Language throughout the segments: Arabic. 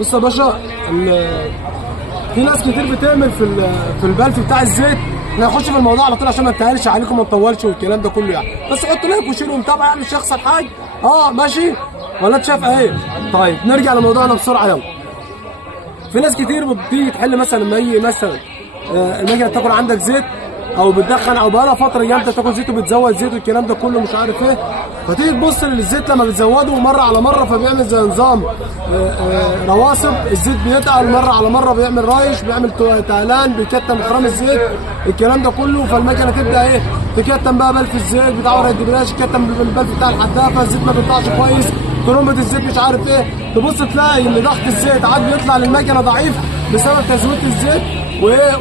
بص يا باشا، في ناس كتير بتعمل في البلف بتاع الزيت. احنا هنخش في الموضوع على طول عشان ما نتهالش عليكم، ما نطولش والكلام ده كله يعني. بس حطوا لايك وشيروا ومتابعه، يعني مش هيخسر حاجه. ماشي ولا انت شايف ايه؟ طيب نرجع لموضوعنا بسرعه يلا. في ناس كتير بتيجي تحل مثلا لما يجي مثلا المكنه تاكل عندك زيت، او بتدخن، او بقالها فتره جامده تاكل زيت وبتزود زيت والكلام ده كله مش عارف ايه. فتيجي تبص للزيت لما بتزوده مره على مره فبيعمل زي نظام رواسب. الزيت بيتقل مره على مره، بيعمل رايش، بيعمل تقلان، بيكتم اخرام الزيت الكلام ده كله. فالمكنه تبدا ايه؟ تكتم بقى بلف الزيت بتاع ورق الدبرياج، تكتم البلف بتاع الحدافه، الزيت ما بيطلعش كويس، ترمبه الزيت مش عارف ايه. تبص تلاقي ان ضغط الزيت عاد بيطلع للمكنه ضعيف بسبب تزويد الزيت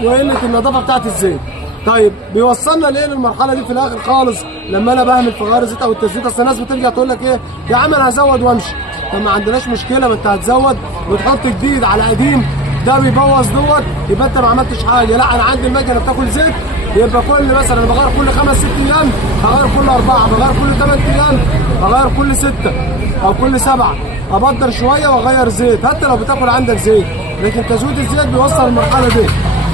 وقله النظافه بتاعت الزيت. طيب بيوصلنا ليه للمرحله دي في الاخر خالص لما انا بهمل في غيار الزيت او التزويت؟ اصل الناس بترجع تقول لك ايه يا عم انا هزود وامشي. طب ما عندناش مشكله، ما انت هتزود وتحط جديد على قديم، ده بيبوظ دوت، يبقى انت ما عملتش حاجه. لا انا عندي المكنه بتاكل زيت، يبقى كل مثلا انا بغير كل 5 6 ايام، هغير كل 4، بغير كل 8 ايام، هغير كل 6 او كل 7، ابدر شويه واغير زيت حتى لو بتاكل عندك زيت. لكن تزويد الزيت بيوصل المرحله دي.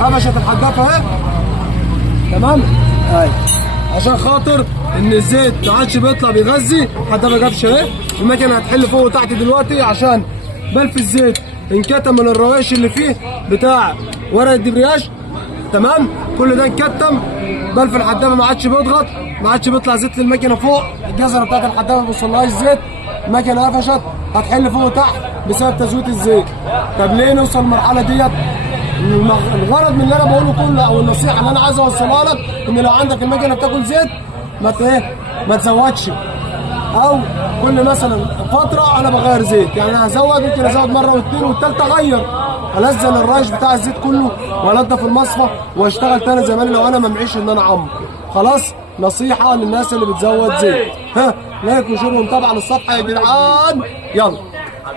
قفشت الحدافه اهي تمام. ايوه عشان خاطر ان الزيت ما عادش بيطلع بيغذي حتى ما جابش اهي. المكنه هتحل فوق وتحت دلوقتي عشان بلف الزيت انكتم من الروايش اللي فيه بتاع ورق الدبرياج تمام. كل ده انكتم، بلف الحدافه ما عادش بيضغط، ما عادش بيطلع زيت للمكنه فوق، الجزره بتاعت الحدافه ما بيوصلهاش زيت، المكنه قفشت هتحل فوق وتحت بسبب تزويد الزيت. طب ليه نوصل للمرحله ديت؟ الغرض من اللي انا بقوله كله او النصيحه اللي انا عايز اوصلها لك ان لو عندك المكنه بتاكل زيت ما تزودش، او كل مثلا فتره انا بغير زيت. يعني انا هزود، ممكن ازود مره واثنين والثالثه اغير، انزل الرايش بتاع الزيت كله وانضف المصفى واشتغل تاني زي ما لو انا ما معيش ان انا عمر. خلاص نصيحه للناس اللي بتزود زيت. لايك وشير ومتابعه للصفحه يا جدعان يلا.